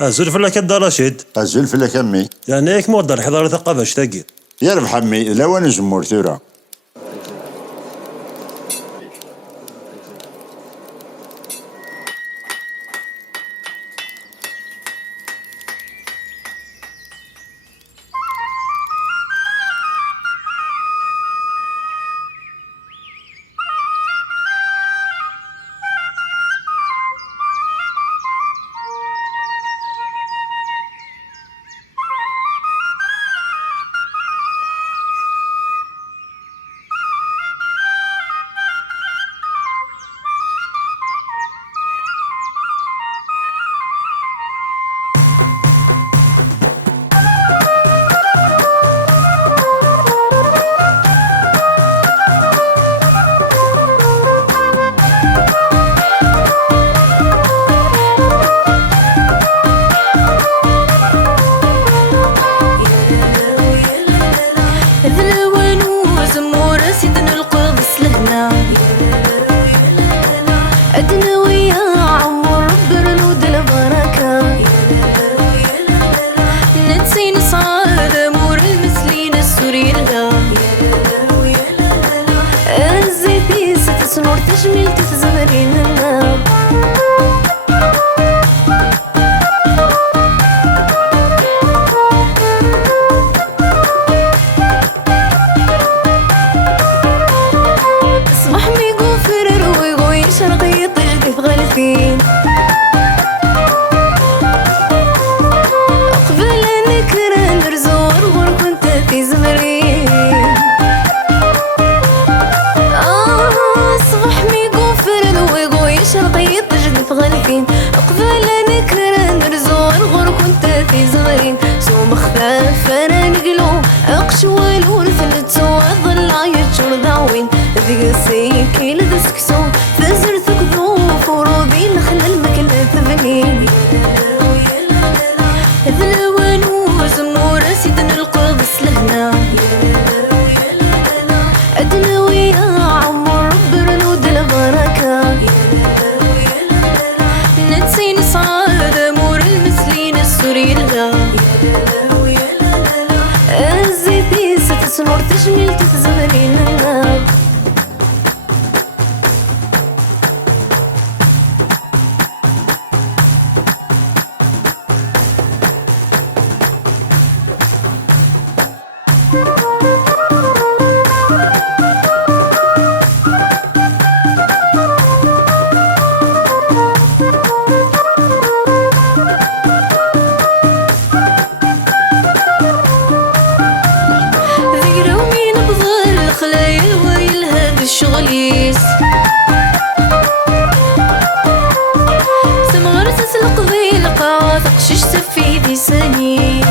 أزول فلك الدار رشيد. أزول فلك أمي. يعني هيك مودر حضارة ثقافة تاقي. يربح أمي لو أنا زمور ثورة. تجميل تتزمرين النار صبح ميقو فرر ويقو يشرق يطجدي في غالثين قبل نكرا نرزور غور كنت في زمرين شرقي تجد في غالفين قبل نكرا نرزو الغر كنت في زغرين سوم خفاف انا نقلو اقشوال ورثنتو ظل يتشور داوين ذيك السيكي لدسكسو فزرتك ذوف وروبي نخل المكلة ثبنين ذلوان وزمور سيدنا القدس لهنا أدنى ويا عمر برنود البركة نتسين صعادة مور المسلين السوريلا الزيتي ستسنور تجميل تتزمرين النار الشغليس ثمغر تسلق ذي القاع ثقشش سفي ذي سنيس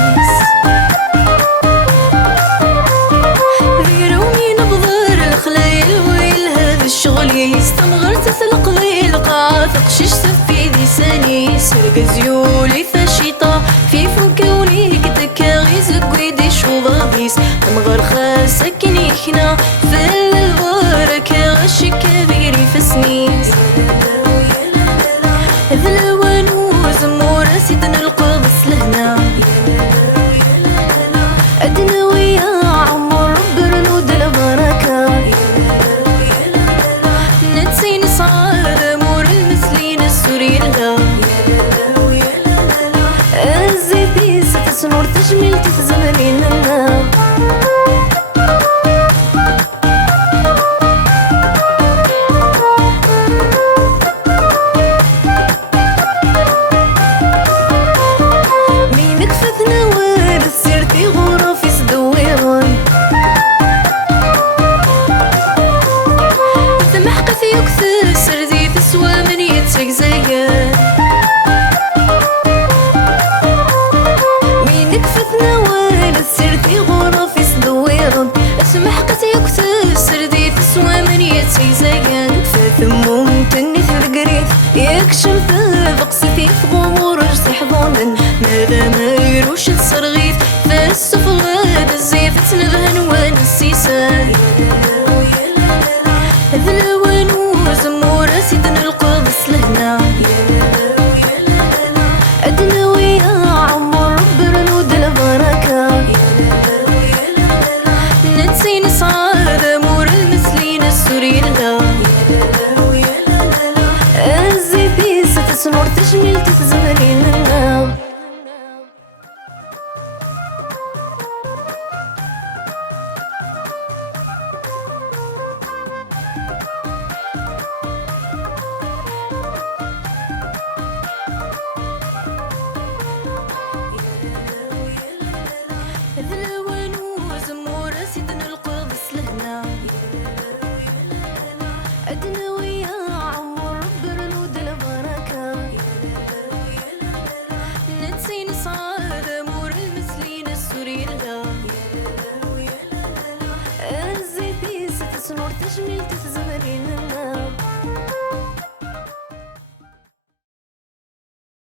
ذي رومي نبضر الخليل ويل هذا الشغليس ثمغر تسلق ذي القاع ثقشش سفي ذي سنيس رق زيولي فشيطة في فكوني قدك غيزك ويدي شوضابيس ثمغر خاسكني هنا في غشي كبيري في سنين ذلوان وزمور سيدنا القدس لهنا أدنى ويا عمر برنود البركة نتسين صعادة مور المسلين السوريلا الزيتي ستسنور تجميل تتزمرين النار يكشف بقصتي في غمور رجسي حضونا ماذا ما يروش تصرغيف فالسفلات الزيف تنبهن ونسيسان ذلوان وزمور سيدنا القدس لهنا أدنى ويا نتسين صعادة مور المسلين السوري لا الزيتي ستسنور تجميل تتزمرين لنا أدنى ويا عمر برنود البركة نتسين صعادة مور المسلين السوري لا الزيتي ستسنور تجميل تتزمرين